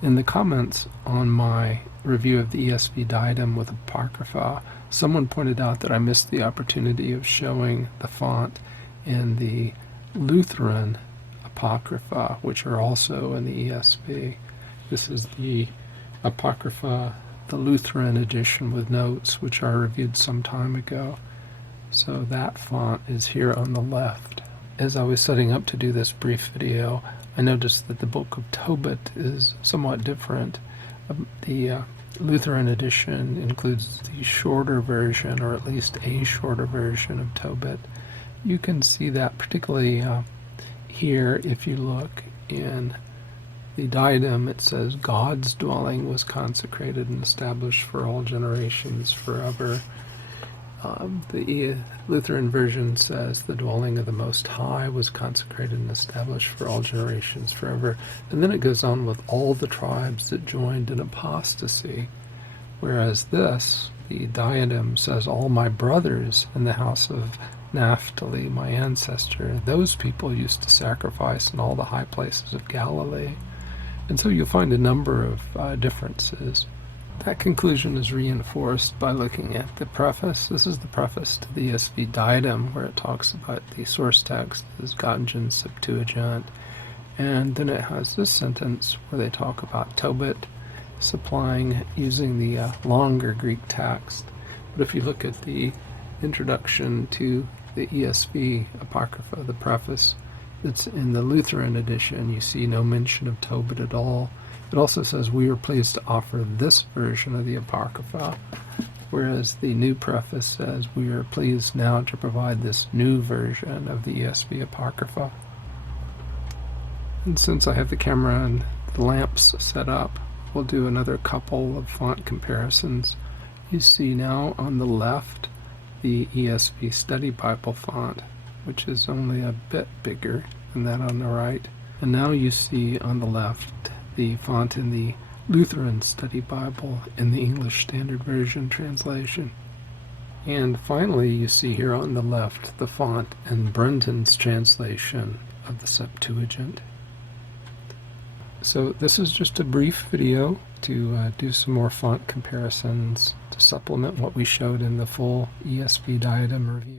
In the comments on my review of the ESV Diadem with Apocrypha, someone pointed out that I missed the opportunity of showing the font in the Lutheran Apocrypha, which are also in the ESV. This is the Apocrypha, the Lutheran Edition with notes, which I reviewed some time ago. So that font is here on the left. As I was setting up to do this brief video, I noticed that the Book of Tobit is somewhat different. The Lutheran Edition includes the shorter version, or at least a shorter version of Tobit. You can see that particularly here if you look in the Diadem. It says God's dwelling was consecrated and established for all generations forever. The Lutheran version says the dwelling of the Most High was consecrated and established for all generations forever. And then it goes on with all the tribes that joined in apostasy. Whereas this, the Diadem, says all my brothers in the house of Naphtali, my ancestor, those people used to sacrifice in all the high places of Galilee. And so you'll find a number of differences. That conclusion is reinforced by looking at the preface. This is the preface to the ESV Diadem, where it talks about the source text is Brenton, Septuagint, and then it has this sentence where they talk about Tobit supplying using the longer Greek text. But if you look at the introduction to the ESV Apocrypha, the preface that's in the Lutheran edition, you see no mention of Tobit at all. It also says, we are pleased to offer this version of the Apocrypha, whereas the new preface says, we are pleased now to provide this new version of the ESV Apocrypha. And since I have the camera and the lamps set up, we'll do another couple of font comparisons. You see now on the left the ESV Study Bible font, which is only a bit bigger than that on the right. And now you see on the left the font in the Lutheran Study Bible in the English Standard Version translation. And finally, you see here on the left the font in Brenton's translation of the Septuagint. So this is just a brief video to do some more font comparisons to supplement what we showed in the full ESV Diadem review.